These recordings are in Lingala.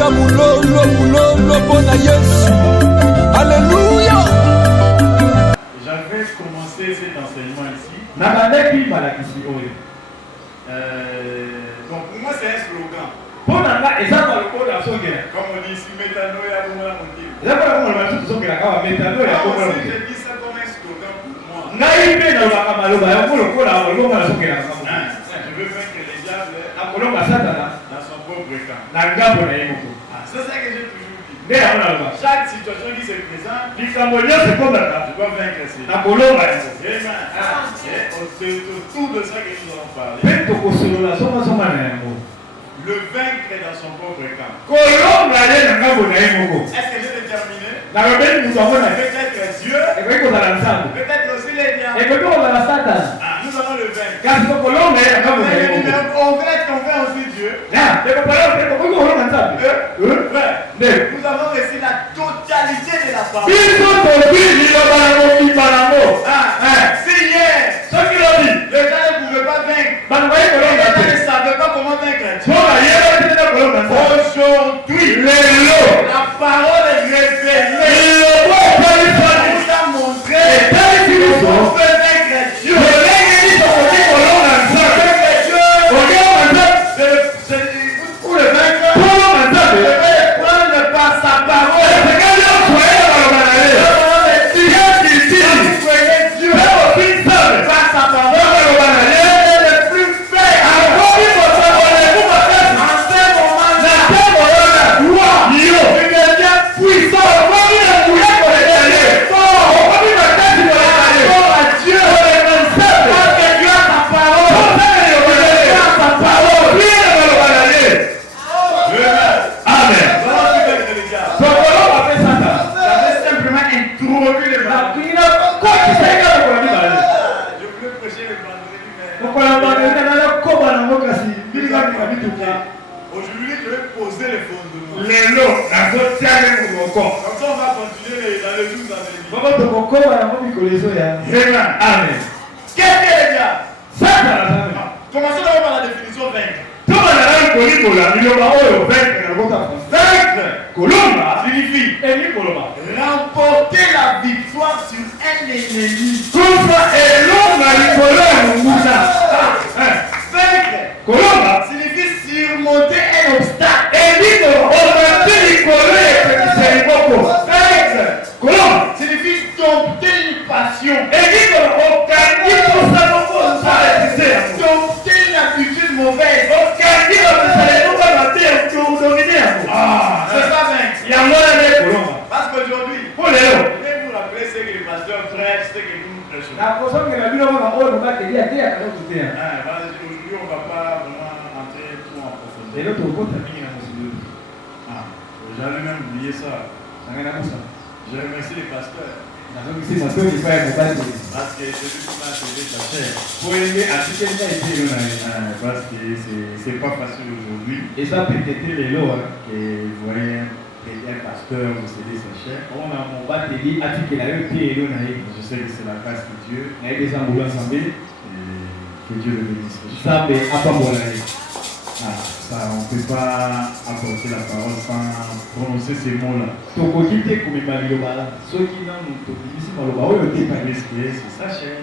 Kaka mulolo mulolo pona Yesu. Alléluia. J'avais commencé cet enseignement ici. Donc pour moi c'est un slogan. Comme on dit ici, métano et aboumona montil. Si je dis ça comme un slogan pour moi. Je veux vaincre les diables dans son propre camp. C'est ça que j'ai toujours dit. Chaque situation qui se présente, je dois vaincre ces. C'est autour de ça que nous allons parler. Le vaincre dans son propre camp. Est-ce que j'ai déterminé? Peut-être Dieu, peut-être aussi les diables. Nous allons le vaincre. Mais on fait aussi Dieu. Nous avons reçu la totalité de la parole. Si hier, les gens ne pouvaient pas vaincre, les gens ne savaient pas comment vaincre Dieu. Aujourd'hui, la parole est révélée. On nous a montré comment faire vaincre Dieu. Pour le vaincre, prendre par sa parole. Dieu par sa parole. Aujourd'hui, je vais poser les fondements. Comme ça, on va continuer dans les jours à venir. Amen. Qu'est-ce que les diables? Commençons d'abord par la définition vaincre. Vaincre signifie remporter la victoire sur un ennemi. Vaincre signifie surmonter un obstacle. Vaincre signifie dompter une passion. Dompter une habitude mauvaise. C'est ça vaincre. Parce qu'aujourd'hui, je vais vous rappeler ce que les pasteurs prêchent, ce que nous prêchons. Aujourd'hui, on ne va pas vraiment entrer trop en profondeur. J'avais même oublié ça. Je remercie les pasteurs. Parce que c'est lui qui m'a sauvé sa chair. Parce que c'est pas facile aujourd'hui. Et ça peut être les lois que vous voyez un pasteur vous céder sa chair. Je sais que c'est la grâce de Dieu. Et que Dieu le bénisse. Ça, on ne peut pas apporter la parole sans prononcer ces mots-là. C'est sa chair.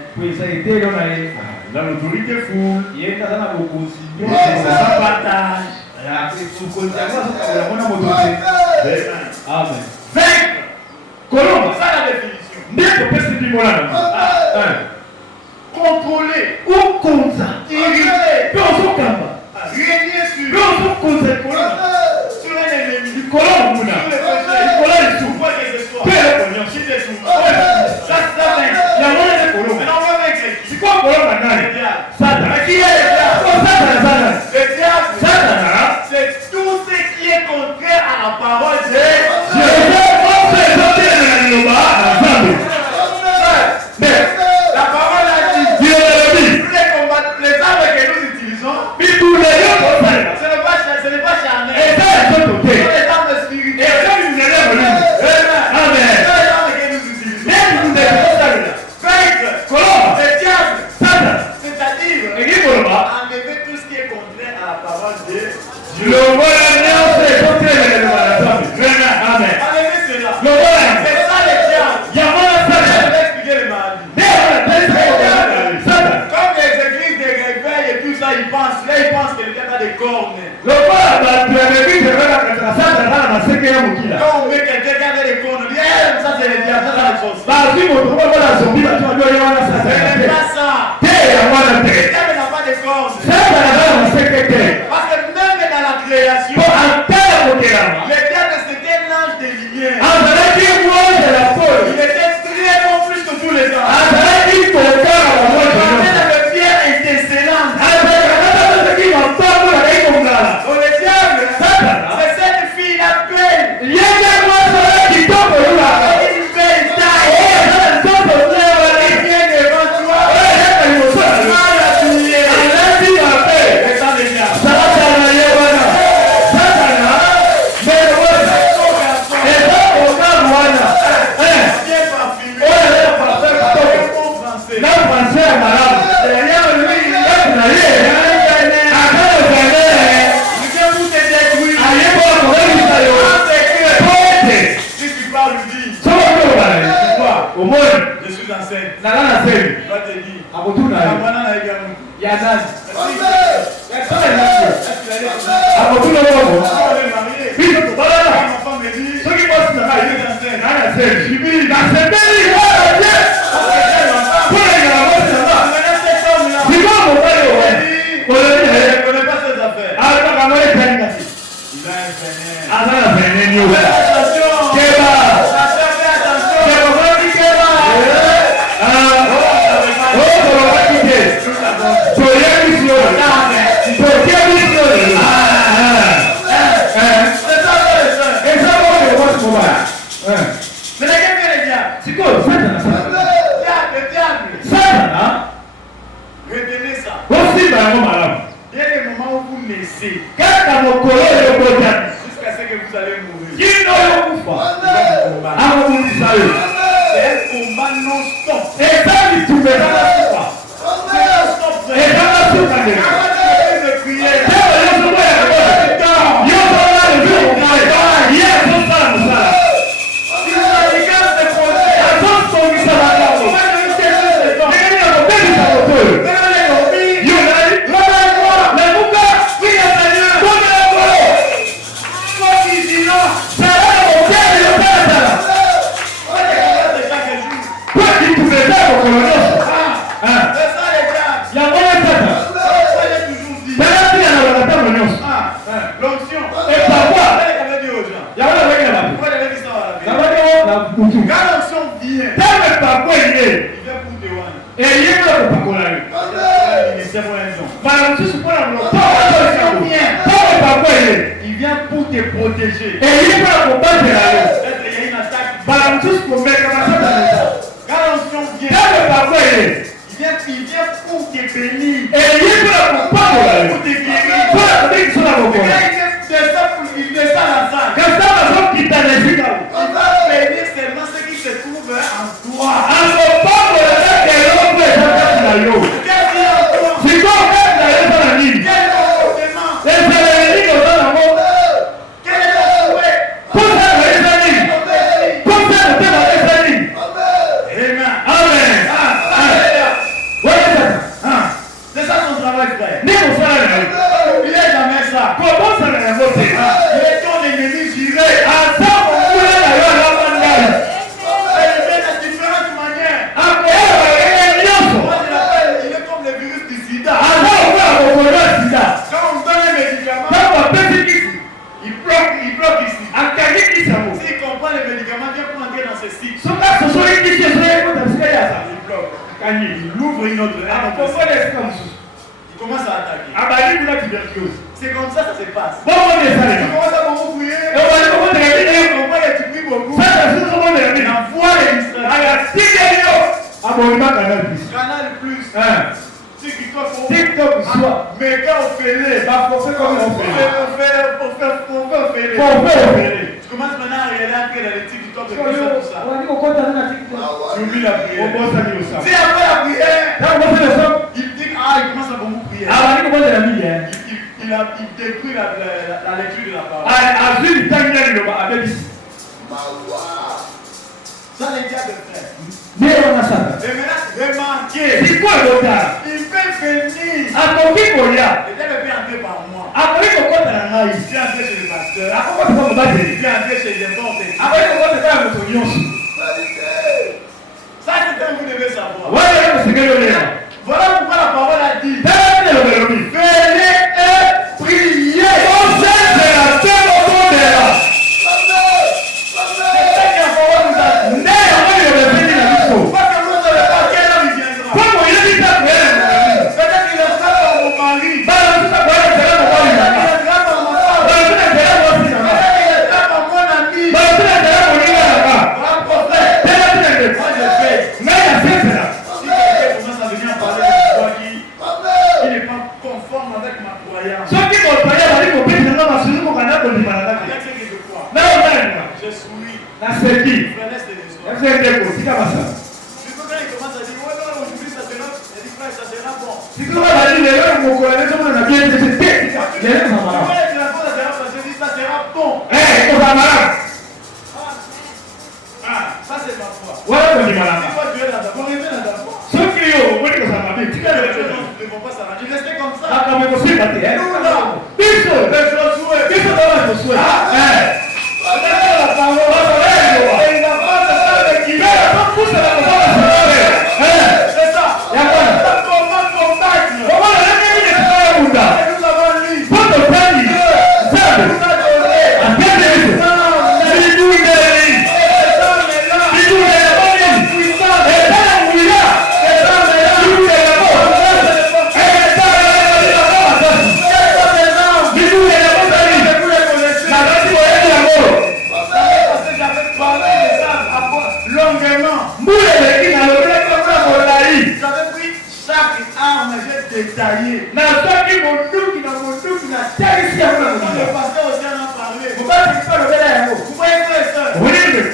Dans l'autorité fou. C'est sa partage. Amen. Vaincre. Ça la définition. Contrôler. Ou contre. Diriger. Régner sur un ennemi. Sur le péché. Sur quoi que ce soit. Si c'est tout. Ça c'est ça. Maintenant on va vaincre. C'est quoi le diable? Satan. Qui est le diable? C'est tout ce qui est contraire à la parole de Dieu. La parole a dit. Dieu les armes que ça, il pense que le diable a des cornes. Le père va te réveiller, je vais la casser. Ça, c'est la séquelle qui là. Quand on met quelqu'un qui a des cornes, on dit, ça c'est le diable, ça c'est la chose. Bah, si vous trouvez pas la zombie, tu vas dire, ça Ce n'est pas ça. Le diable n'a pas de cornes. Parce que même dans la création, le diable c'était un ange de lumière. Il était très bon plus que tous les anges. Il avait une pierre excellente. Donc le diable, c'est cette fille-là belle. Une belle taille. Il vient devant toi. Mal habillé. C'est ça le diable. Bien parfumé. Bon français. Derrière lui, il vient vous te détruire. Si tu parles, dis. Au moins, Je suis enceinte. na la sema Je dois te dire. abotuna Bwana na hivi Mungu. ya nani Est-ce qu'il allait abotuna wao on est marié. biso Quand tobala ma femme me dit, soki bosi na je ngai suis enceinte. na sema jibi na sebeli wala je kuna ya bosi na Je connais cet homme-là. siko mobali wa Je ne connais pas ses affaires. ala kama ile tani ngati Il a un Seigneur. azana fene ni Fais wa attention. keba Ta sœur, fais attention. keba wani keba oh wani ke to yemi sio to kemi sio C'est ça, c'est ça. esa mo bosi mobali Mais qu'est-ce que le diable? siko satana Le diable. satana Retenez ça. bosi bango malamu Dès le moment où vous naissez, kaka mokolo yokotani jusqu'à ce que vous allez mourir, kino yokufa c'est un combat. akokumisa yo C'est un combat non-stop. eza bitumba ezanga suka Non-stop. ezanga suka ndenge Avant de prier, tebo yozoboya yozona ezokomae ye azosala mosala si vous avez quelqu'un de projet, azosongisa bakambo vous allez chercher ce temps. ndenge nini akobebisa moto oyo Vous allez dormir. yo nani lemuka komela ngolo Soit vigilant. sala mokele yotalatala On va regarder chaque jour. po bitumba eza mokolo nyonso C'est ça les gars. yango wana tata Ça j'ai toujours dit. tala tina na bakatango nyonso L'onction. epakwa Elle avait dit aux gens. yango nabengela bato Pourquoi j'avais dit ça à la vie? nabango na butu Quand l'onction vient, teme epakwa eye il vient pour te voir. eyeba kopakola yo Il sait pour un don. bala mosusu mpona monopo epakwa eye Il vient pour te protéger. eyeba kobatela yo Peut-être il y a une attaque. bala mosusu komeka masatana Quand l'onction vient, teme epakwa eye il vient pour te bénir. eyeba kopakola yo Pour te guérir. mpona kodekiso na Quand bokola il descend la salle. kasi bazokita na esika Il va bénir seulement ce qui se trouve en toi. akopakola kaka eloko eza kati na yo Qu'est-ce qu'il y a en toi? sikoyo kati na yo eza na nini Quel comportement? ezaleli nini oza nango Quel est ton souhait? posaka eza nini posaka motema eza nini Amen. amen C'est ça son travail, frère. nde mosala na yo N'oubliez jamais ça. kobosana yango te Il est ton ennemi juré. ata mokula na yo alamba ngai Elle vient de différentes manières. akoyeba eye nyonso Moi, je l'appelle, il est comme le virus du sida. aza okoya mokolo ya sida Quand on donne un médicament, ntango apesi kisi il bloque ici. akangi kisi yango S'il comprend le médicament, viens pour entrer dans ce cycle. soki asosoli kisi ezoya ekota bisika yaza Il bloque. akangi Il ouvre une autre. akokona esika mosusu Il commence à attaquer. abali kuna tuberculose C'est comme ça se passe. bomoni Tu esalema commences à beaucoup prier. ebali kokotela Tu bino comprends que tu pries beaucoup. sasa susu komondela Il bino envoie les distractions. ayatikeli yo abonima canal plus Canal Plus. TikTok. tiktok soit Méga Ophélie. baforce comme ofele Ophélie. forfe ofele Tu commences maintenant à regarder entrer dans les TikTok et tout ça. wani kokota na tiktok Tu oublies la prière. obosani osama Si après la prière, ntango bosali osama il dit il commence à beaucoup prier. abali kobondela mingi Il détruit la lecture de la parole. azwi litangi na liloba abebisi Ça les diables frère. nde wana sata Et maintenant, remarquez, sikoyo botala il fait peut venir. akoki koya Et elle peut entrer par moi. akoki kokota na ngai Tu es entré chez le pasteur. akokota kwa mobateli Tu es entré chez les bons techniciens. akoki kokota kala moto nyonso Ça, c'est ce que vous devez savoir. wana ya kosengeli olela Voilà pourquoi la parole a dit. tala elobelobi Venez et priez. osenzela te mokondela C'est ça que la parole nous a dit. nde yango elobepeli na biso Parce que vous ne savez pas quelle heure il viendra. po moyebi ta koyela mokami Peut-être qu'il viendra par mon mari. bana mosusa koyela nzela mokoli Peut-être nanga qu'il viendra par ma femme. bana mosusa nzela mosi nanga Peut-être qu'il viendra par mon ami. bana mosusa nzela moninga nanga Par un prophète. tela tina nde Moi, je fais. ngai nasenzela Si quelqu'un commence à venir parler de toi qui n'est pas conforme avec ma croyance, soki motoya bali kobetanga masusu kokanda kondima na avec kati ce que je crois, naonalinga je souris. naseki Frère, laisse les histoires. ezendeko tika masala Du coup, quand il commence à dire, ouais, non, aujourd'hui ça sera, il dit, frère, ça sera bon. sikoka bali lelo mokolo ezomona na bien ete te tika lelo Tu ezamala vois, il dit, ça sera passé, il dit, ça sera bon. kozamala Ah, ça c'est ma foi. wana Si kondimalanga toi tu es là-bas, on revient là-bas. soki yo omoni kozala mabe tika Les lelo choses ne vont pas s'arranger. Restez comme ça. makambo ekosika te biso Les Josué. biso tona josue Regardez la parole. Et il n'a pas de ça avec qui. topusana kosala semabe C'est ça. yango Ça commence au bac. omona ndenge nini esika ya bunda Et nous avons lu. po totali nzambe Nous a donné. apete biso bidundeli bidundela boni etala nguya bidundela bo bidundela bozali nakati boyebi yango Parce que j'avais parlé de ça longuement. mbula eleki nalobelaki mbula molai J'avais pris chaque arme, j'ai détaillé. nasoki monduki na monduki natalisi yango na Le moninga pasteur aussi en a parlé. mobali mpe alobela yango Vous voyez, frères et sœurs, olinge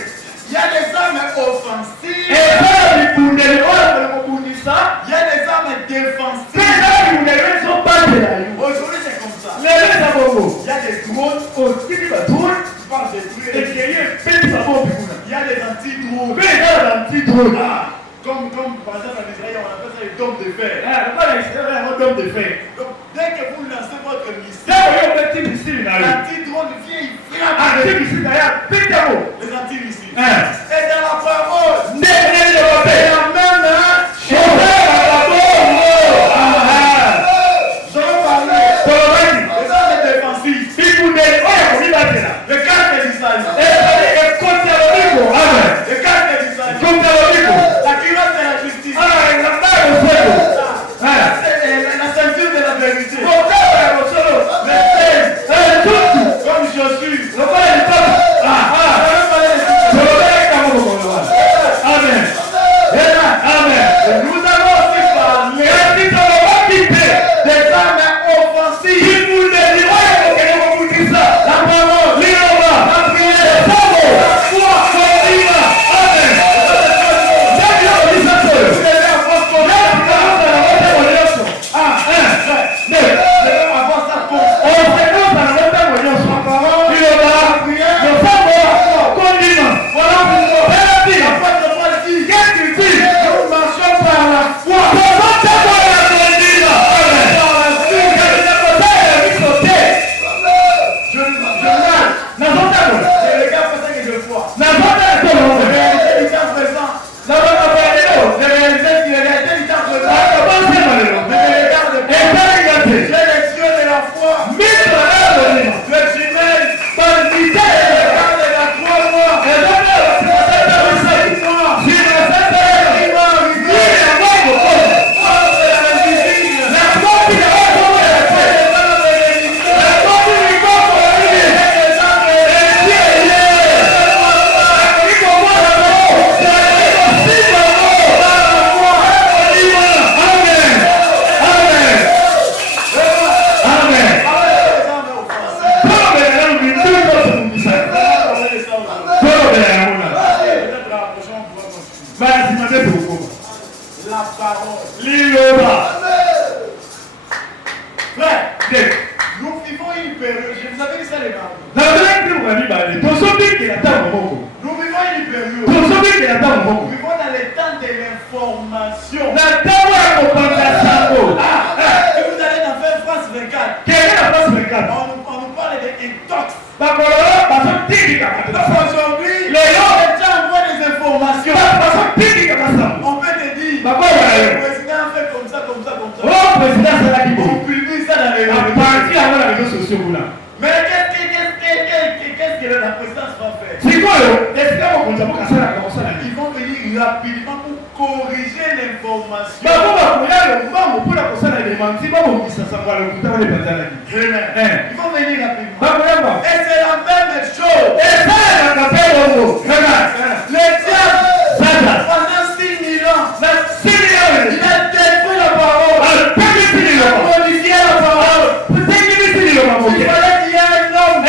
il y a des armes offensives, ezala bibundeli oyo kole kobundisa il y a des armes mpe défensives. ezala bibundeli oyo ezobatela yo Aujourd'hui, c'est comme ça. lelo eza bongo Il y a des drones otiki badrone qui parlent des trucs. ekeye epelisa bombi kuna Il y a des antidrones. mpe eza na bantidrone Ah, comme par exemple en Israël, on appelle ça les dômes de fer. lokola isiraele yango dome de fer Donc, dès que vous lancez votre missile, ntango yo obeti misili na yo l'antidrone vient, il frappe ati misili na ye apeti yango les antimissiles. Eh. Et dans la parole, ndenge nini yobe c'est la même, hein? obelaka bongo Je veux parler tolobaki des armes défensives. bibundeli oyo komibatela Le casque d'Israël. ezali ekoti ya lobiko amen Le casque d'Israël. ekoti ya lobiko La culotte de la justice. elamba ya boseko La ceinture de la vérité. mokaba ya bosolo Le thème, tutu comme Josué. lokola litoto Je veux parler des choses. tolobelaki yango kokoloba amen amen Nous allons aussi parler esi tolobaki te des armes offensives. bibundeli oyo kokende kobundisa La parole, liloba la prière, sango kolinga amen ndenge yo kobisa toyo vous devez avoir ton nakozala botango nyonso Vous devez avoir ça pour osekozala botango nyonso liloba losango kondima voilà pourquoi elati l'apôtre Paul dit kekiti nous marchons par la foi. tozotambola kondima amen kekende kotalela biso te Je nage. nazotambola Je regarde pas ça que je vois. nazotala Je tolonge réalité du temps présent. nazotambola lelo Je réalité du temps présent. akobosema lelo Je ne regarde pas. esalinga te J'ai les yeux de la foi. miso na yo kondima Le jumelle. bandite Je regarde la croix noire. ezotala simasata bisai simasata Il m'a arrivé. yini yango ekokoma Oh, c'est l'invisible. nakoki na okomela te nakoki mikoko oyibi esi eye nakoki komona ngo nakoki kosimba ngo kodima amen amen amen tolobela nanu bintu tosebungisa tolobela yango na basima nde tokokoma La parole. liloba Frère, nde nous vivons une période. Je vous avais dit ça les gars. nalobelaki ntango ya mibale tozobikela ntango moko Nous vivons une période. tozobikela ntango moko Nous vivons dans les temps de l'information. na ntango ya kopanza sango aujourd'hui, les gens envoient des informations. On peut te dire, le président fait comme ça. On publie ça dans les réseaux sociaux. Mais qu'est-ce que la présidence va faire? Ils vont venir rapidement pour corriger l'information. Ils vont venir rapidement. Et c'est la même chose. Le diable, pendant 6 000 ans, il a détruit la parole. Il a modifié la parole. Il fallait qu'il y ait un homme.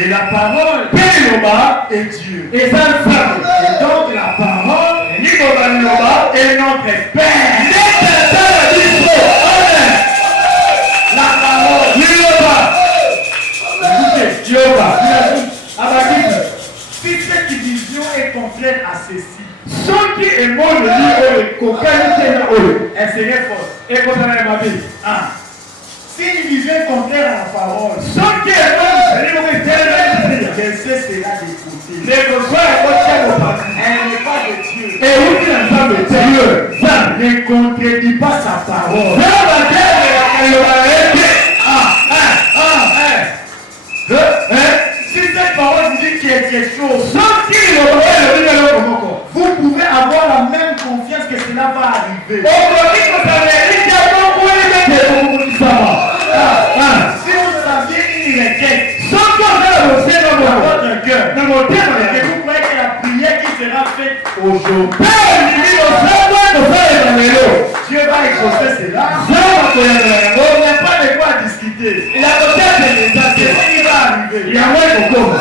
Et la parole est Dieu. Et donc la parole est notre Père. La parole. Si ceux qui disent vision est contraire à ceci. Soki emono li oyo kokani tena oyo. Elle serait fausse. Ekozala ya mabe. Ah. Si une vision est contraire à la parole, Soki emono seli moko etelema etelema. verset sera décoté. Lekozwa ekotia mopanzi. Elle n'est pas de Dieu. Euti na Nzambe te. Nzambe Ne contredit pas sa parole. Nzambe atele yakaloba na ye te. Si cette parole dit quelque chose, Soki liloba oyo elobi eloko moko. vous pouvez avoir la même confiance que cela va arriver. Okoki kozala elika moko ete ekokomisama. Si vous aviez une requête Soki ozala bosenga dans moko votre cœur, na motema na et ye. vous croyez que la prière qui sera faite aujourd'hui, Mpe olingi osenga kosalela lelo. Dieu va exaucer cela. Nzambe akoyamba yango. Il n'y a pas de quoi discuter. Il a koteteleza te. Ce qui va arriver. Yango ekokoma.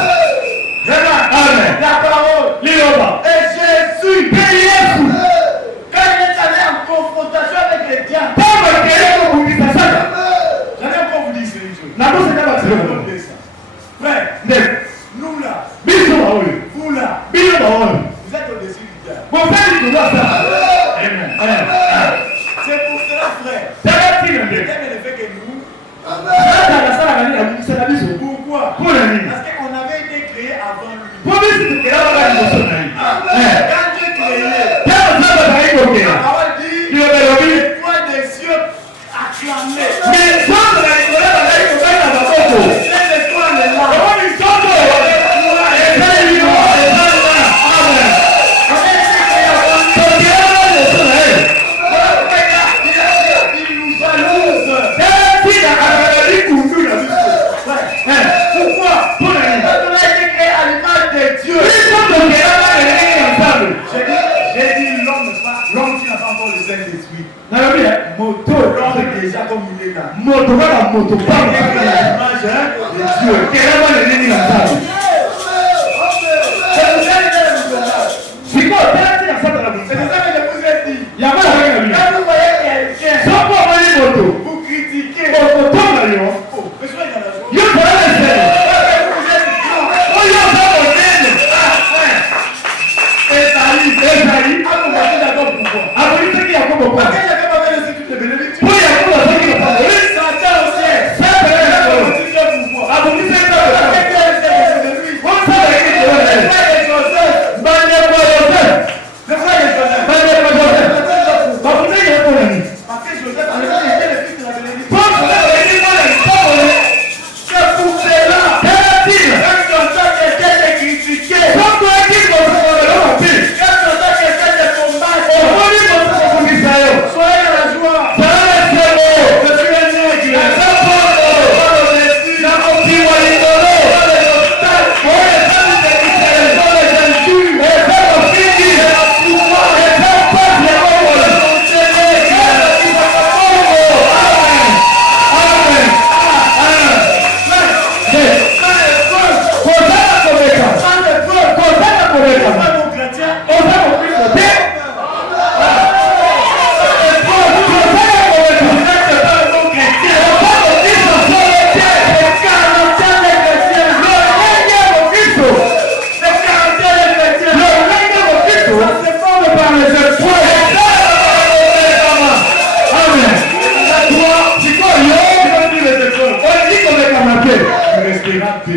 Vraiment, Amen. la parole. Liloba. Et Jésus, Mpe Yesu. quand il est allé en confrontation avec les diables, Ntango akende kobundisa Satan. j'allais encore vous dire une chose. Nakoseka baselo. Frère, Nde. nous là, Biso baoyo. vous là, Bino baoyo. vous êtes au-dessus du diable. Bofeli koza Satan. C'est pour cela, frère. Tala tina nde. Dieu ne fait que nous. Satan asalaka nini abundisaka biso. Pourquoi? Mpona nini? Parce qu'on avait été créé avant lui. Po biso tokelaka liboso na ye. Quand Dieu créé, Ntango Nzambe azalaki la kokela. parole dit, Liloba elobi. les toits des cieux acclamaient. Mais nzambe na likolo bazali kobali na maboko. Les étoiles là. Omoni nzoto. Ezali bino. Ezali na. Amen. On a été créé avant lui. Tokelaka liboso na ye. Il nous jalouse. Tina azalaki kundu na biso. Pourquoi? Mpona nini? Parce qu'on a été créé à l'image de Dieu. Biso tokelaka elengi na Nzambe. J'ai dit l'homme qui n'a pas encore le Saint-Esprit. Nalobi Moto, l'homme est déjà comme il est là. moto kaka moto Il est pamba créé à l'image de Dieu. kelaka elengi na Nzambe. C'est pour ça que je vous demande. Sikoyo tala tina Satan na C'est bundisa. pour ça que je vous ai dit. Yango nazalaki na bino. Quand vous voyez quelqu'un, Soko omoni moto vous critiquez. okotonga yo. Oh, mais soyez dans la joie. Yo tolala esene. Vous êtes grand. Oyo oza monene. Ezali. Ah, vous voyez d'accord pourquoi? Abolisaki Yakobo Parce kwanza. que j'avais pas fait le cycle de bénédiction. Po Yakobo azalaki kosamboli. Satan au ciel. Satan Il a ezali dit Dieu pourquoi? abolisaki Parce Yakobo. que Dieu est de lui. Po Satan ezalaki kolala. Le frère de Joseph. Bandeko Joseph. Le frère de Joseph. Bandeko Joseph. Babundaki ye mpona nini? Parce que Joseph, en réalité, était le fils de la bénédiction. Po Joseph ezalaki mwana kitoko. C'est pour cela. Tala tina. Quand j'entends quelqu'un te critiquer, Soko eki kosambela mabe. quand j'entends quelqu'un te combattre, Omoni moto kobundisa yo. soyez dans la joie. Tala esemo. Je suis un nègre. Eza mpona. Na kopiwa likolo. Oyo ezali tekisa ezole Jésus. Eza mofindi. Eza mpasi ya Kongo. Amen. Amen. Kozala kobeka. Kozala kobeka. Pas mon chrétien. Oza mokristo te.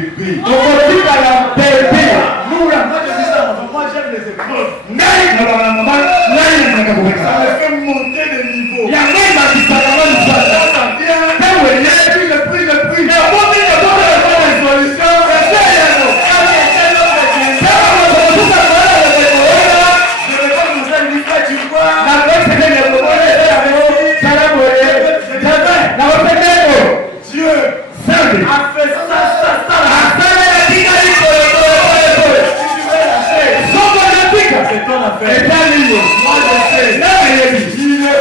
Tu resteras bébé. Nous, là, moi, je dis ça, moi, j'aime les épreuves. Ça me fait monter de niveau. Quand ça vient, je prie. Je vais commencer à lui faire du bois. Dieu a fait ça. Si tu veux lâcher, c'est ton affaire. Moi, je sais. Il est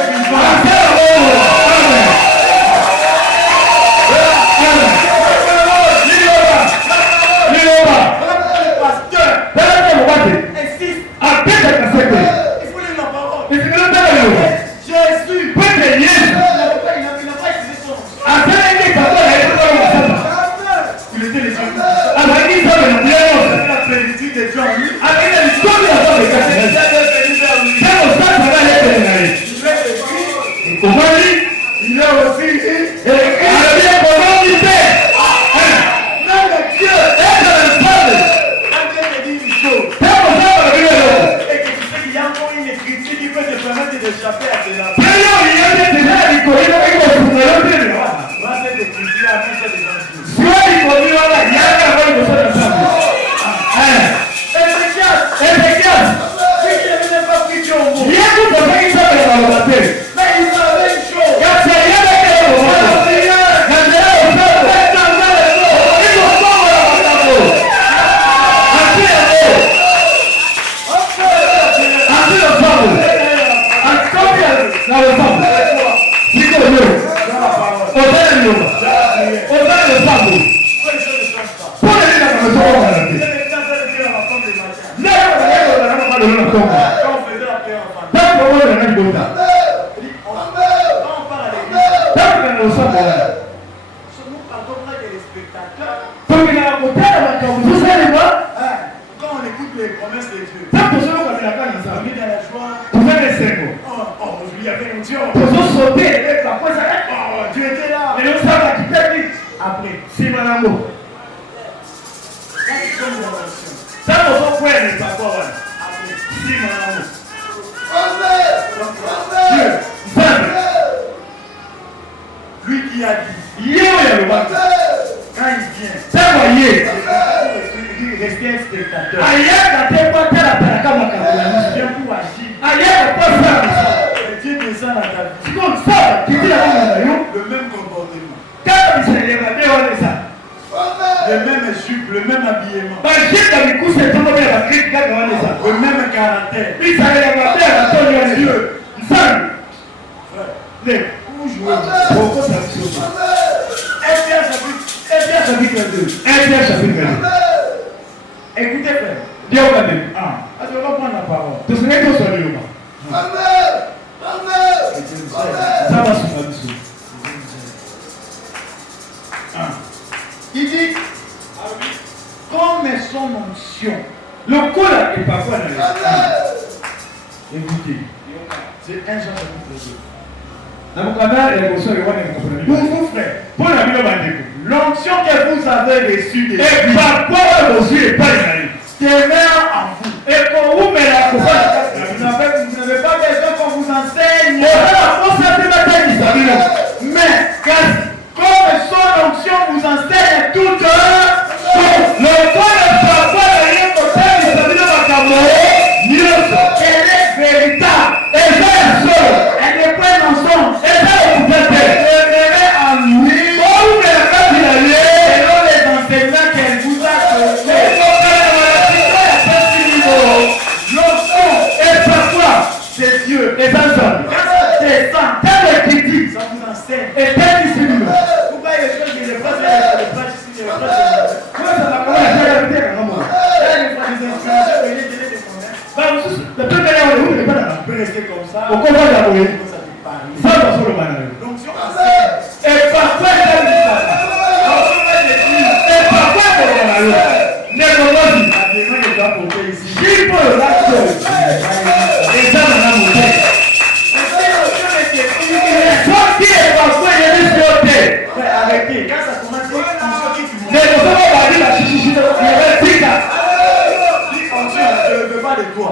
Dans le sang. Si tu veux. Au sein de l'eau. Au sein de sang. Pour les gens qui me sont rendus. Là, on va le faire. Quand on faisait la prière en famille. Quand on va le faire. Quand on écoute les promesses de Dieu, il y avait une Dieu. Dieu était là. Après, c'est Manamo. Ça, on peut pas après, c'est Manamo. Dieu, lui qui a dit, quand il vient, il restait un spectateur. Dieu descend dans ta vie. Le même comportement. Le même jupe, le même habillement. Le même caractère. Dieu. Frère, où jouer? Ephésiens chapitre 2. Écoutez, frère. Parce qu'on va prendre la parole. Ça va se faire. Il dit, comme son onction, le col est parfois dans les écoutez, c'est 1 Jean chapitre 2. Pour vous, frères, l'onction que vous avez reçue de Dieu demeure en vous. Et quand vous mettez la coupe, vous n'avez pas besoin qu'on vous enseigne. Mais comme son onction vous enseigne toute chose, le corps est parfois elle est véritable. Elle n'est pas un mensonge. Demeurez en lui. Selon les enseignements qu'elle vous a donnés. Et parfois, c'est Dieu. Et ça descend. Tel critique, ça vous enseigne. Et tel discipline. Pourquoi il y a des choses qui ne passent pas ici, comment ça va commencer à faire des inspirations, le peu on peut rester comme ça. Au combat de la moyenne. Ça va sur le banal. Donc si on enseigne. Et parfois, il y a et parfois, il y a arrêtez, quand ça commence, je ne veux pas de toi.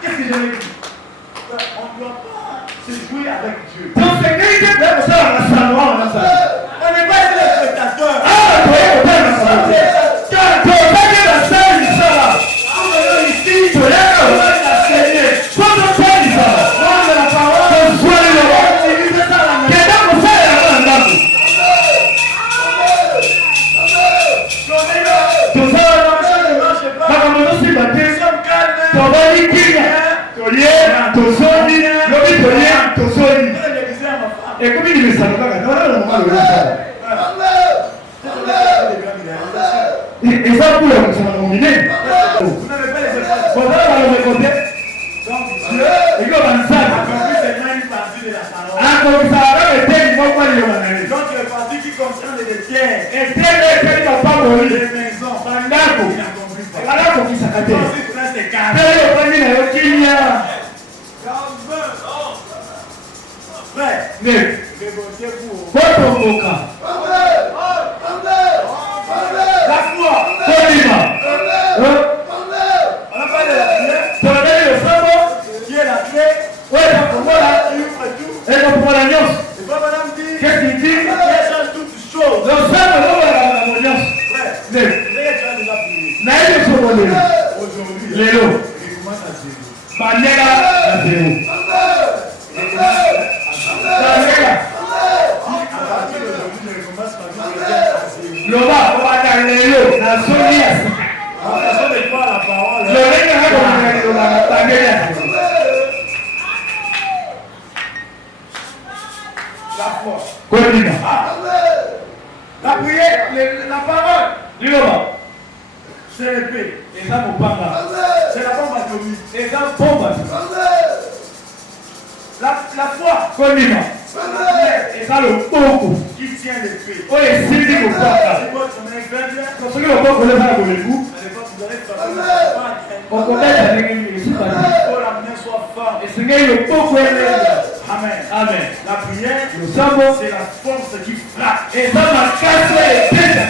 Qu'est-ce que j'avais dit? On ne doit pas se jouer avec Dieu. On n'est pas des spectateurs. Et comme il me savait pas, et ça pour le nominé. Vous n'avez pas les efforts. Vous allez le récolter. Donc Dieu, et que l'on s'en c'est une partie de la parole. Comme ça, avec tel, il faut pas le donc les parties qui concernent les terres. Et tel, il va pas mourir. Les maisons. Bandako. Il a compris ça. Bandako qui s'accate. Donc si tu restes des cartes. Tel, il va venir au Kenya. Frère, révoltez vous. Votre boca. La foi. On a parlé de la prière. On a parlé de ça, qui est la clé. Oui, la tout. Et comme pour l'agneau. Et pas madame dit. Qu'est-ce qu'il dit? Il change toutes choses. Le sang, on va la l'agneau. Frère, vous avez déjà prié. Aujourd'hui, Léo. Il commence à zéro. Manera à zéro. À partir d'aujourd'hui, je recommence par vous. La foi. Kondima. La prière, la parole. Liloba. C'est l'épée. Et ça vous parle. C'est la bombe atomique. Et ça bombe. La foi. Kondima. Et ça le beaucoup. Qui tient l'épée. Oh, et c'est dit que quoi? Parce que le beaucoup le va pour le coup. On connaît la règle de ce pas. Et ce n'est le beaucoup. Amen. Amen. La prière, Le sabot, c'est la force qui frappe. et ça m'a cassé les têtes.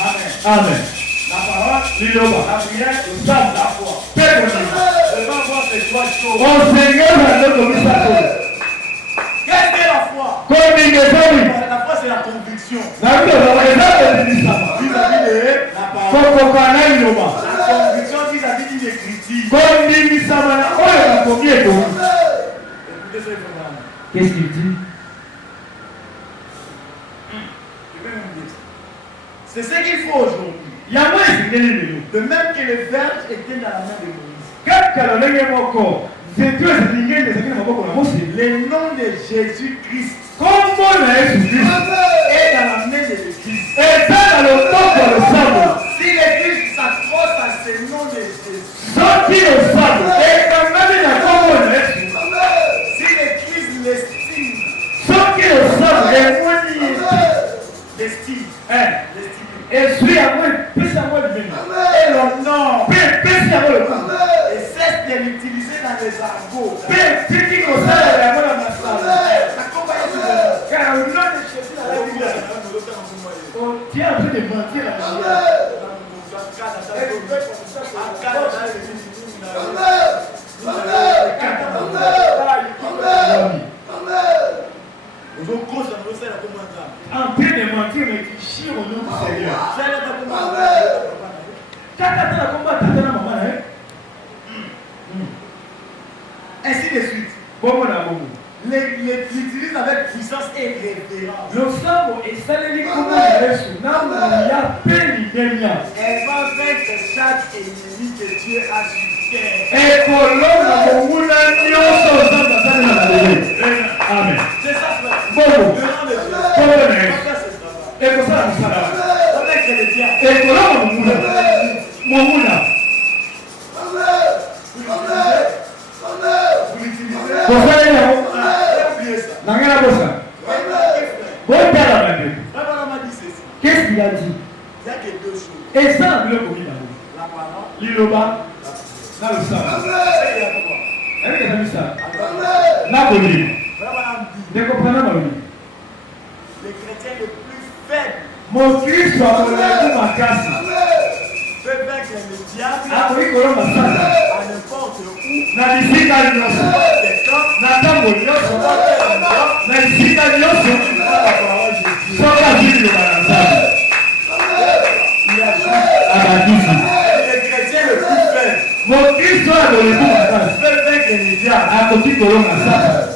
Amen. Amen. La parole, Liloba. la prière, Le sabot, la foi. Père Je vais voir ces trois choses. mon Seigneur va nous donner sa chose. Qu'est-ce que la foi? Comme il est venu. La foi, c'est la conviction. La vie de la vis-à-vis Vis-à-vis de la parole. faut qu'on connaisse Liloba. La conviction vis-à-vis d'une écriture. Comme il dit ça, on a combien de temps? Écoutez ce programme. Qu'est-ce qu'il dit? Je vais vous dire. C'est ce qu'il faut aujourd'hui. Il y a moins de Liloba. De même que le verbe était dans la main de Moïse. Quand le lègue mon corps, c'est Dieu c'est l'ingé de ce qu'il m'a beaucoup la mousse. Le nom de Jésus-Christ Comme on a Jésus-Christ. est dans la main de l'Église. Et ça dans le corps de le sabot. Si l'Église s'accroche à ce nom de Jésus, Sorti le sabot. Et quand même il y a comme on a Jésus. si l'Église l'estime, Sorti le sabot. Et moi l'estime, et suis à moi, plus à moi de venir. et l'honneur, Plus à moi le coup. et cesse de l'utiliser dans les argots. Plus qui nous a la main dans ma salle. Car au nom de Jésus, la Bible. On tient un peu de mentir à la en train de mentir, mais qui chie au nom du Seigneur. Ainsi de suite. L'utilise avec puissance et révérence. Le sabot est salé comme un Jésus. Il y a peine d'Élia. Elle va vaincre chaque ennemi que Dieu a sur terre. Et pour l'homme, on a mis au sol dans la salle de la vie. Amen. C'est ça, frère. Bon. Le nom de Dieu. Bon. On va faire ce travail. Et pour ça, on s'en va. On va être chrétien. Et pour l'homme, on a Vous l'utilisez. pour ça, il y a Oubliez ça. n'a rien à voir ça. Bon, père, la Bible. Frère m'a dit ceci. Qu'est-ce qu'il a dit? Il n'y a que deux choses. Et ça, le commis là-haut. La parole. Liloba, dans le sang. Avec les amis, ça. La colline. Frère m'a dit. Vous comprenez ma vie? Les chrétiens les plus faibles Mon Christ va me lever ma casse. peuvent vaincre le diable Ah oui, comment ma salle? à n'importe où. Na disika nyonso. Na tango nyonso. Na disika nyonso. Soka zili lo banazali. Abadisi. Les chrétiens les plus faibles Mon Christ va me lever ma casse. peuvent vaincre le diable. Akoki kolonga sasa.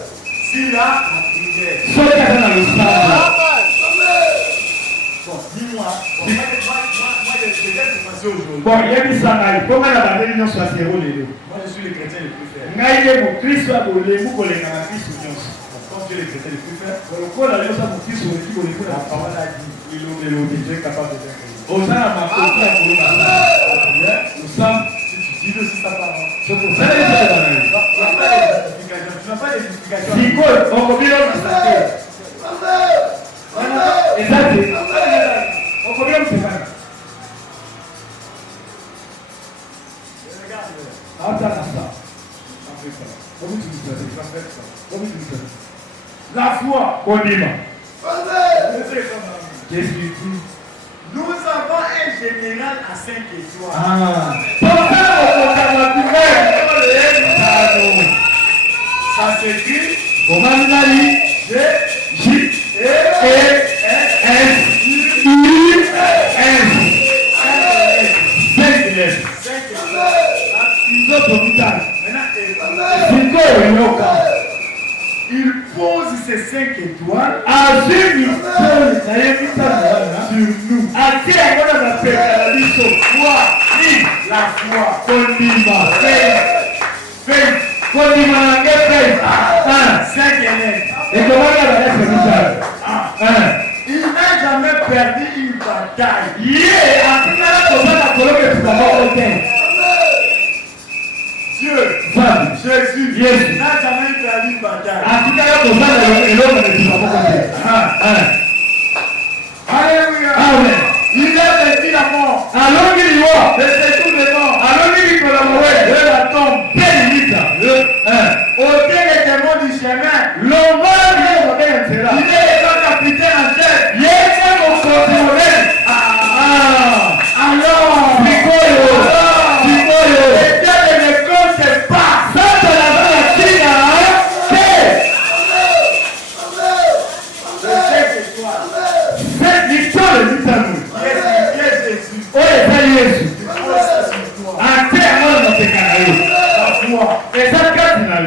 S'il a la prière. Soki aza na losala. Bon, dis-moi. Moi, je vais commencer aujourd'hui. Bon, yebisa ngai mpo ngai na bandeli nyonso ya sero lelo. Moi, je suis le chrétien le plus faible. Ngai ye mokristo ya bolembu kolenga na kristo nyonso. Comme tu es le chrétien le plus faible, lokola nyonso ya mokristo oleki kolembu la na parole a dit, elobi, tu es capable de vaincre. oza na makoki ya kolonga sasa. Osam Si tu dis aussi sa parole, soki osaleli soki bana ye. tu n'as pas de justification. Sikoyo okobilomisa te. Eza te. Okobilomisa. Atala ça. La foi. Kondima. Qu'est-ce Qu'est-ce qu'il dit? Nous avons un général à 5 étoiles. Ah. Ça s'écrit Comment il a dit? G, J, E, S, I, S. 5 lettres. 5 étoiles. Nzoto mitano. Maintenant, Sikoyo yoka. il pose ces 5 étoiles Azwi mitano na ye mitano wana sur nous. atie yango na mapeka na biso. La foi. Kondima. Faith. Kondima na nge faith. 5 élèves. Alléluia. Amen. Il a vaincu la mort. Alors qu'il y voit, c'est tout le mort. Alors qu'il collaborait de la tombe. Quelle limite. Ôter les démons du chemin. L'homme il est le grand capitaine en chef. Il est mon contrôleur. Alors, Picoyo. Et tel ne compte pas. Ça, c'est la Chine. Cette victoire est mise à nous. Oh, c'est Jésus. En termes de tes canaux. Et ça, quand il a eu.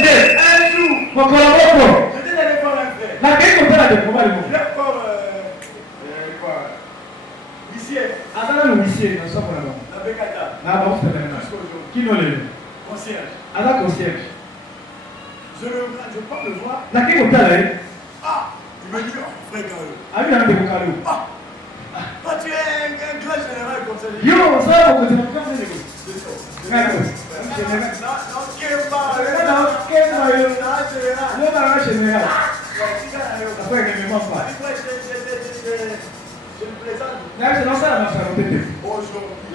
Mais un jour, mon collaborateur. Je t'ai donné comme un frère. La gueule comme ça, de comment le mot. Huissier. Attends, le huissier, nous sommes là-bas. La Bécata. Là-bas, c'est là. Qui nous l'est? Concierge. Attends, concierge. Je ne peux pas le voir. La gueule comme ça, là. Ah, il me dit, frère Carlo. Ah, il y a un de vos Carlo. Ah, tu es un grand général comme ça. Yo, ça, on peut te montrer un peu de vous.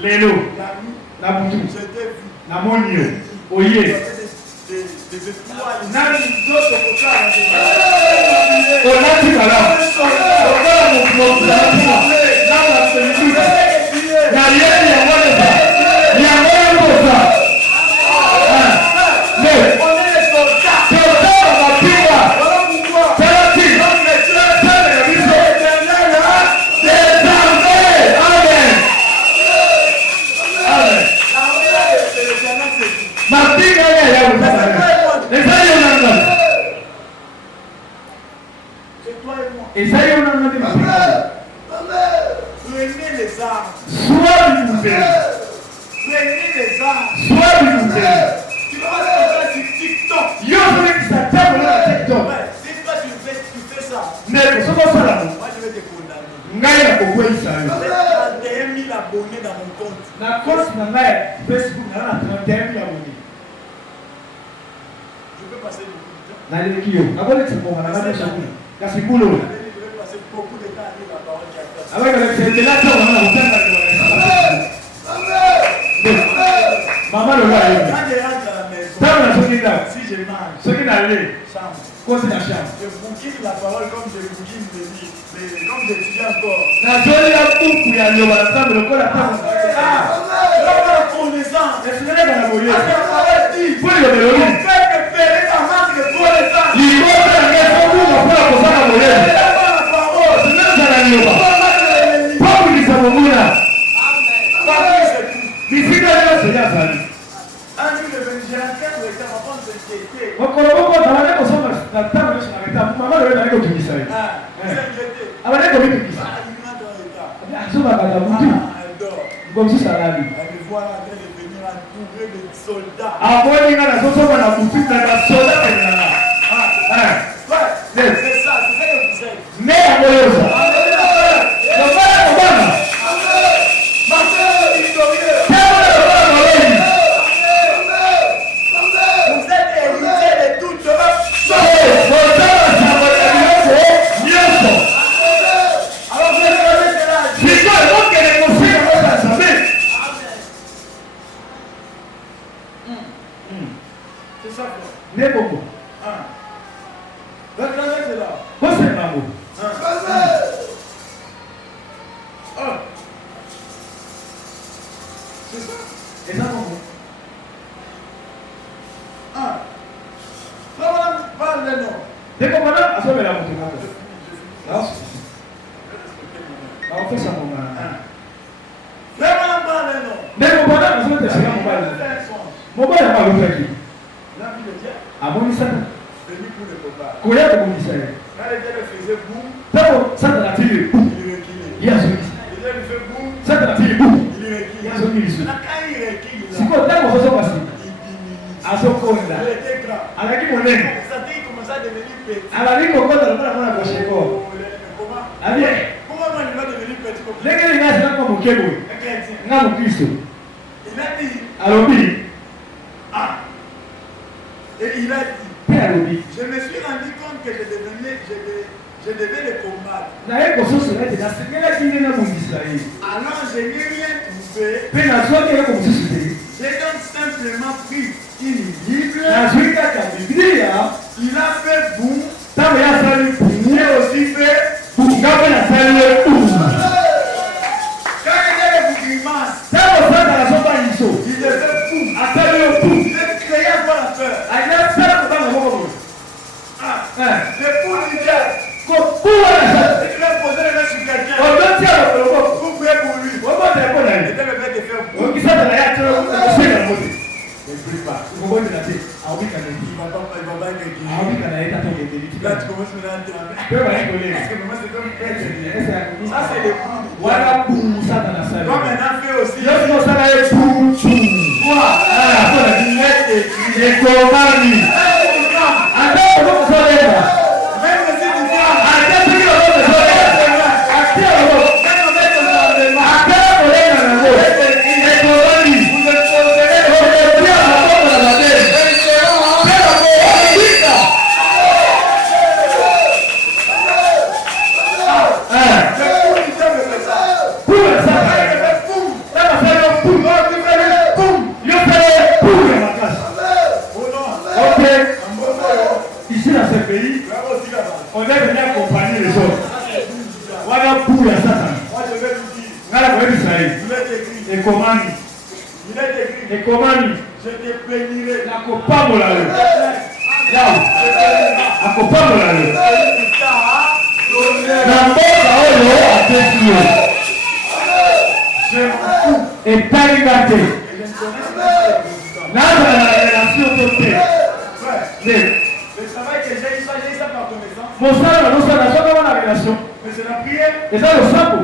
Lelo, na butu, na monio, oye, na nzoto kokala, olati bala, okala mokolo, na baselu, na yeli ya mwana, ya mwana bosa. Mais on est les soldats. Soldats on va pire. Voilà pourquoi. C'est la vie. Donc les soldats de l'éternel c'est armé. Amen. Amen. Ma fille est là. Les aïeux on a. C'est toi et moi. Et ça y est on a demandé. Prenez les armes. Soit du nouvelle. Prenez les armes. Soit du nouvelle. TikTok. Yo, je vais TikTok. Si toi tu fais ça, mais ça moi je vais te condamner. J'ai 31 000 abonnés dans mon compte. La compte de Facebook, il y a 31 000 abonnés. Je peux passer beaucoup de temps. Je vais passer beaucoup de temps à lire la parole qui a fait. Maman le roi est si je mange, ce qui n'a rien, chambre. Quoi c'est la chambre? Je bouquine la parole comme je bouquine le livre, comme j'étudie encore. La jolie a tout pour y aller, la table, le corps, la table. La connaissance. Et ce n'est pas la moyenne. La parole dit, pour le mélodie. On fait que faire la masse de connaissance. Il faut faire la maison pour faire la moyenne. Ce n'est pas la parole. Ce n'est pas la moyenne. Pas pour les amoureux là. Pas pour c'est tout. Mais si tu as c'est bien ça. Un jour, le 21 avant de s'inquiéter. On va la table sur la table. Maman, le reste, il s'inquiéter. Ah, elle est comme ça. Comme si ça allait. Elle me voit en train de venir entourée de soldats. Ah, moi, il y a la chose sur la boutique de la soldat. C'est ça, c'est ça que vous savez. Mais à moi, n'est beaucoup. C'est là. Quoi c'est là? C'est ça. Et ça, bon. Parle le nom. Dès qu'on va là, à ce moment-là, on fait ça, mon gars. Vraiment, parle le nom. Dès qu'on va là, à ce moment-là, mon gars, il n'y a pas le fait. Ah bon, ça venu pour le copain. Combien de bon ça? Quand les gars faisaient boum, ça te l'a tiré. Il y a celui. Les gars fait boum, ça te l'a tiré. Il y a celui. Quand il recule, c'est quoi? T'as mon façon passée. À son corps là. Il était grand. À la qui mon aime. Ça dit qu'il commençait à devenir petit. À la vie qu'on compte dans la poche corps. Comment? Ah bien. Comment moi il va devenir petit comme ça? Les gars, c'est là comme au Kébou. Là mon Christ. Il a dit. Alors oui. Ah. Et il a dit, Père, Je me suis rendu compte que je devais le combattre. Alors je n'ai rien trouvé. J'ai donc simplement pris une Bible. Il a fait boum. J'ai aussi fait boum. Quand il y a des grimaces, il a fait boum. J'ai créé encore la peur. Le fou du diable. Tu vas poser les mains sur quelqu'un. Vous priez pour lui. Et tu me fais te faire boum. Ne prie pas. Il va pas être là, tu commences maintenant à entrer. Parce que moi, c'est comme ça, c'est le coup. Voilà pour ça dans la salle. Comme un fait aussi. Ici dans ce pays, on est venu accompagner les autres. Voilà pour la Satan. Moi je vais vous dire. Voilà pour Israël. Il est écrit. Et comment Il est écrit. Et comment je te bénirai. La copa molale. Là. La copa molale. La mboka oyo atesio. Je m'en fous. Et taligate. Là dans la relation totale. Le travail que j'ai, ça par connaissance. Mon frère, nous sommes dans la relation. Mais c'est la prière. Et ça, le sapo.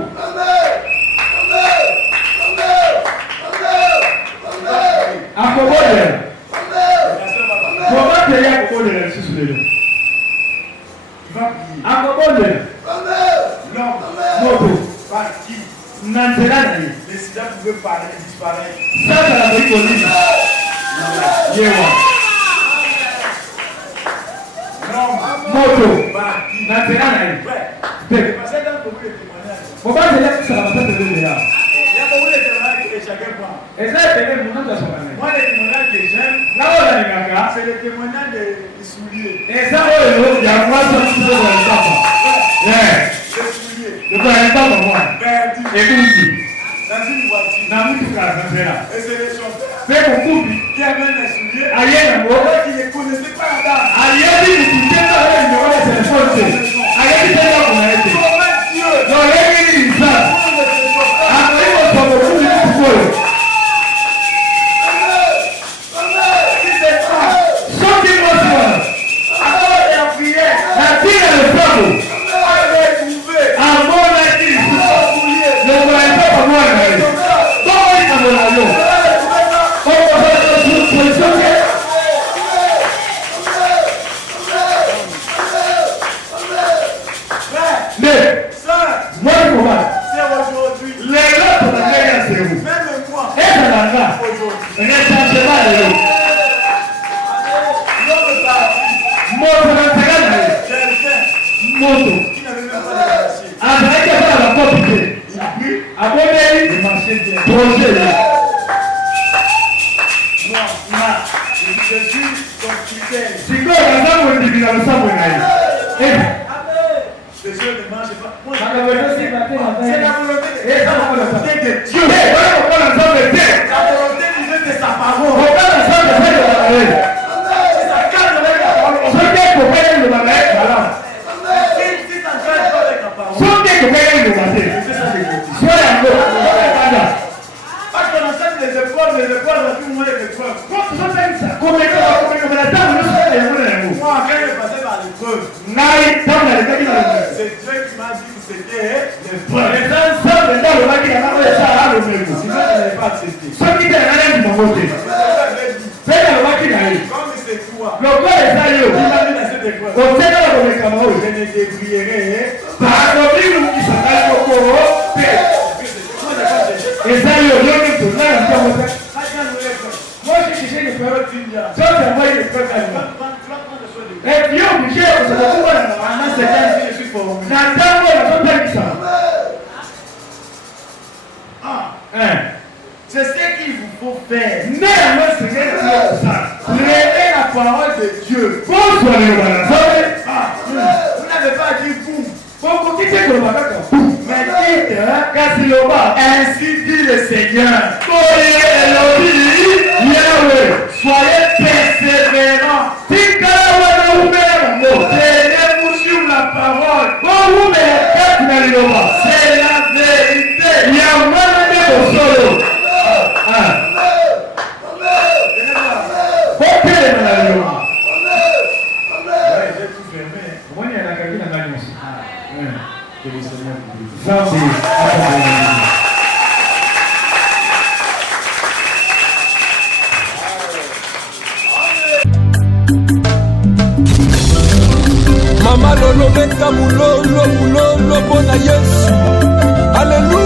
Akobole. Comment te y a akobole sur le lieu? Akobole. Non. Moto. Par qui? Nantelani. Les sida pouvaient parler et disparaître. Ça, c'est la police. Yewa. Moto. Nantelani. Ouais. Parce que dans beaucoup de témoignages. Mon père, c'est là que ça va pas te donner là. Il y a beaucoup de témoignages que chacun prend. Et ça, c'est le moment de son année. Moi, les témoignages que j'aime, c'est le témoignage des souliers. Et ça, il y a moi, ça, tu peux voir ça. Les souliers. Je peux aller pas pour moi. Perdu. Et puis, Dans une voiture. dans mon tout cas, ça fait là. Et c'est les chauffeurs Fais mon couple. qui amènent les souliers. Aïe, mon gars. Qui ne connaissaient pas la dame. Aïe, dit, tu t'es pas là, il y aura des téléphones. Aïe, tu t'es là pour m'arrêter. Comment Dieu? Non, il y a une salle. Après, on va vous dire pourquoi. Si c'est ça, Sortez-moi ça. alors il a prié. La tire le flambeau. On avait trouvé. À mon avis, ne voyez pas pour moi. Comment il t'a donné l'eau? On va faire une position. Mais, moi, je comprends. C'est aujourd'hui. Les autres, on a gagné à vous. Même moi. Et ça va là. Aujourd'hui. On est changé mal. L'homme parti. Moto na tegana. Quelqu'un Moto. qui n'avait même pas de marché. Avec la porte. Il a pris. Abonné. Le marché bien. Projet. Moi, je suis ton critère. Si quoi, la femme on dit la femme on a. Les yeux ne mangent pas. Moi, C'est la volonté de Dieu. c'est la volonté de Et ça va Dieu. Dieu. Voilà pourquoi la femme est Dieu. La volonté de Dieu, c'est sa parole. Pourquoi la femme est Dieu. C'est sa carte avec la parole. Ce qui est pour faire le malheur, voilà. Si ta carte avec la parole. Ce qui est pour faire le malheur. C'est ça les gars. Soit la go. Parce qu'on enseigne les épreuves, à tout moment les épreuves. Quand tu fais ça, comme la table, nous sommes les mots. Moi, quand je passais par l'épreuve, Naï, dans la table, c'est Dieu qui m'a dit que c'était l'épreuve. les enfants de dans le bac, il y a pas de ça à le même. Sinon, je n'avais pas accepté. Ce qui est la du côté. C'est le bac qui arrive. Comme c'est toi, Le corps est allé au qui m'a mis dans cette épreuve, donc c'est là pour les camarades. je me débrouillerai. Par le livre qui s'appelle le corps, et ça, il y a un peu là, moi, je suis chez le père, ça, c'est moi, il est prêt à moi. Et Dieu C'est ce qu'il vous faut faire. Prenez la parole de Dieu. Vous n'avez pas dit boum. Mais dites, ainsi dit le Seigneur. Soyez persévérants. Tenez-vous sur la parole. C'est la vérité. Mama lolo beta mulolo mulolo bona Yesu. Alléluia.